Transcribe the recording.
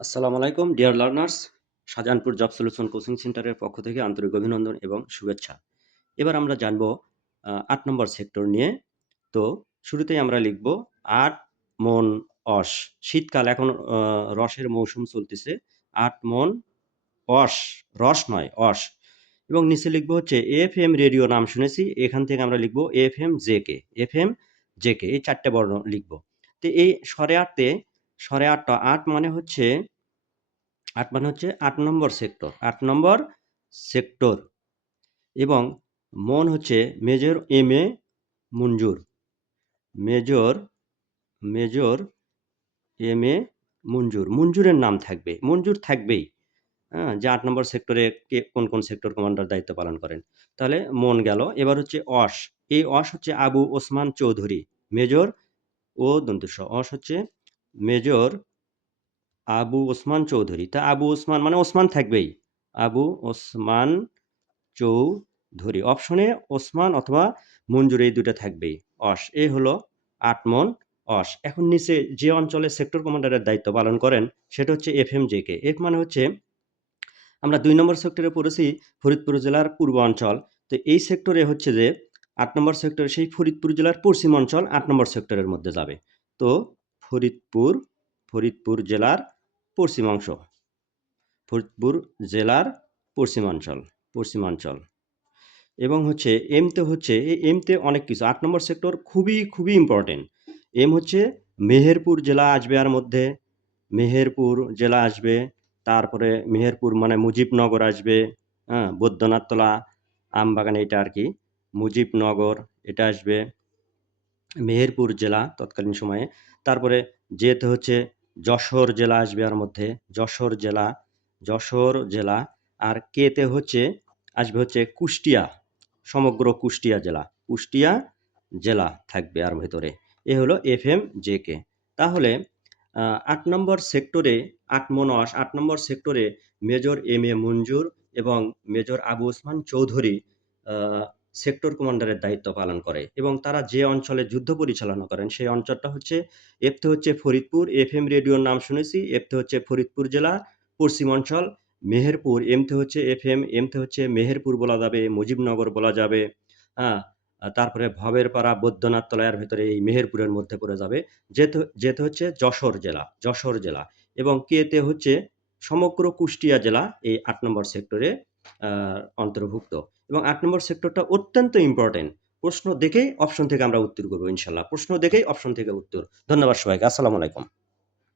আসসালামু আলাইকুম dear learners. Shahjahanpur job solution coaching সেন্টারের পক্ষ থেকে আন্তরিক অভিনন্দন এবং শুভেচ্ছা। এবার আমরা জানব ৮ নম্বর সেক্টর নিয়ে। তো শুরুতেই আমরা লিখব ৮ মন অস। শীতকাল এখন রসের মৌসুম চলতেছে। ৮ মন অস, রস নয় অস। এবং নিচে লিখব হচ্ছে এফএম রেডিও নাম শুনেছি। এখান থেকে আমরা লিখব এফএম জেকে। এফএম জেকে এই ৪ টে বর্ণ লিখব। তো এই সরে ৮টা ৮ মানে হচ্ছে ৮ নম্বর সেক্টর। ৮ নম্বর সেক্টর এবং মন হচ্ছে major M A Manjur. Major major M A মঞ্জুর। মঞ্জুরের নাম থাকবে। মঞ্জুর থাকবেই। হ্যাঁ? যে ৮ নম্বর সেক্টরে কে কোন সেক্টর কমান্ডার দায়িত্ব পালন করেন। তাহলে মন গেল। এবার হচ্ছে অস। এই অস হচ্ছে আবু ওসমান চৌধুরী। মেজর ও দন্তেস অস হচ্ছে মেজর আবু ওসমান চৌধুরী। তা আবু ওসমান মানে ওসমান থাকবেই। আবু ওসমান চৌধুরী। অপশনে ওসমান অথবা মঞ্জুর এই ২ টা থাকবেই। অস। এই হলো ৮ মন অস। এখন নিচে যে অঞ্চলে সেক্টর কমান্ডারের দায়িত্ব পালন করেন সেটা হচ্ছে এফএমজেকে। এফ মানে হচ্ছে আমরা ২ নম্বর সেক্টরে পড়েছি ফরিদপুর জেলার পূর্বাঞ্চল। তো এই সেক্টরে হচ্ছে যে ৮ নম্বর সেক্টরে সেই ফরিদপুর জেলার পশ্চিম অঞ্চল ৮ নম্বর সেক্টরের মধ্যে যাবে। তো ফরিদপুর জেলার পশ্চিমাংশ। ফরিদপুর জেলার পশ্চিমাঞ্চল এবং হচ্ছে এমতে হচ্ছে এই এমতে অনেক কিছু ৮ নম্বর সেক্টর খুবই ইম্পর্টেন্ট। এম হচ্ছে মেহেরপুর জেলা আসবে এর মধ্যে। মেহেরপুর জেলা আসবে। তারপরে মেহেরপুর মানে মুজিবনগর আসবে। হ্যাঁ? বৈদ্যনাথতলা, আমবাগান এটা আরকি। মুজিবনগর এটা আসবে। মেহেরপুর জেলা তৎকালীন সময়ে। তারপরে যেতে হচ্ছে যশোর জেলা আসবে এর মধ্যে। যশোর জেলা। আর কেতে হচ্ছে আসবে হচ্ছে কুষ্টিয়া। সমগ্র কুষ্টিয়া জেলা থাকবে এর ভেতরে। এ হলো এফএমজেকে। তাহলে ৮ নম্বর সেক্টরে ৮ মনস ৮ নম্বর সেক্টরে মেজর এম এ মঞ্জুর এবং মেজর আবু ওসমান চৌধুরী আ সেক্টর কমান্ডারের দায়িত্ব পালন করে এবং তারা যে অঞ্চলে যুদ্ধ পরিচালনা করেন সেই অঞ্চলটা হচ্ছে এফতে হচ্ছে ফরিদপুর। এফএম রেডিওর নাম শুনেছি। এফতে হচ্ছে ফরিদপুর জেলা পশ্চিমাঞ্চল। মেহেরপুর এমতে হচ্ছে এফএম, এমতে হচ্ছে মেহেরপুর বলা যাবে, মুজিবনগর বলা যাবে। হ্যাঁ? তারপরে ভবের পাড়া, বৈদ্যনাথতলা এর ভেতরে এই মেহেরপুরের মধ্যে পড়ে যাবে। যেতে হচ্ছে যশোর জেলা এবং কেতে হচ্ছে সমগ্র কুষ্টিয়া জেলা এই ৮ নম্বর সেক্টরে আ অন্তর্ভুক্ত এবং ৮ নম্বর সেক্টরটা অত্যন্ত ইম্পোর্টেন্ট। প্রশ্ন দেখেই অপশন থেকে আমরা উত্তর করব ইনশাআল্লাহ। প্রশ্ন দেখেই অপশন থেকে উত্তর। ধন্যবাদ সবাইকে। আসসালামু আলাইকুম।